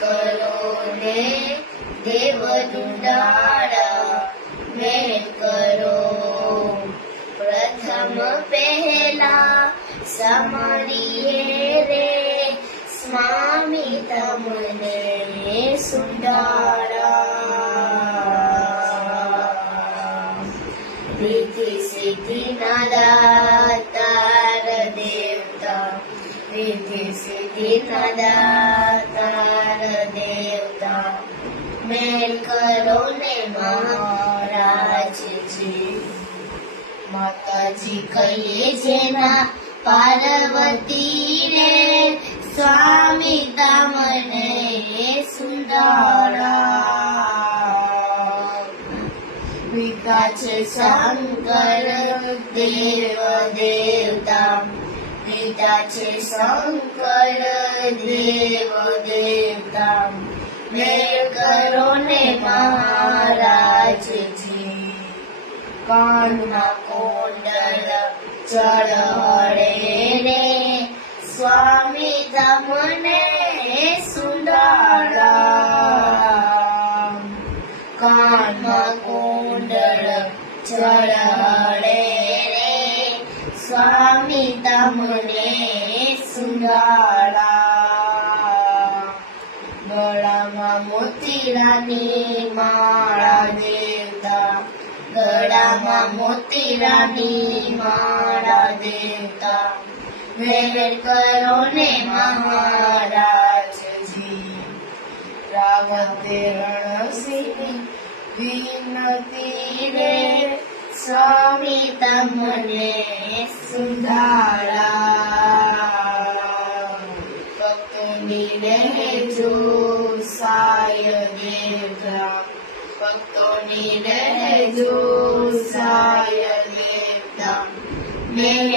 કરો ને દેવ દુંડાળ મેં કરો. પ્રથમ પહેલા સમરીએ રે સ્વામી તમને સુંડાળા. રીતિ સિદ્ધિ ના દાતાર દેવતા, રીતિ સિદ્ધિ ના દાતાર દેવતા, મેં કરો ને મહારાજજી. માતાજી કહીએ જેના પાર્વતી રે સ્વામી તમને સુંદરા. પિતા છે શંકર દેવ દેવતા, પિતા છે શંકર દેવ દેવતા, મેં કરો ને મહારાજજી. કાનમાં કુંડળ ચળહળે રે સ્વામી તમને સુંડાળા. કાનમાં કુંડળ ચળહળે રે સ્વામી તમને સુંડાળા. ગળામાં મોતીરાની માળા દેવતા, ગળામાં મોતીરાની માળા દેવતા, મેં કરો ને મહારાજજી. રાવતે રણસિંહ વિનતી રે સ્વામી તમને સુંધાળા. ભક્તોની રહેજો સાય દેવતા, ભક્તોની રહેજો સાય દેવતા, મેં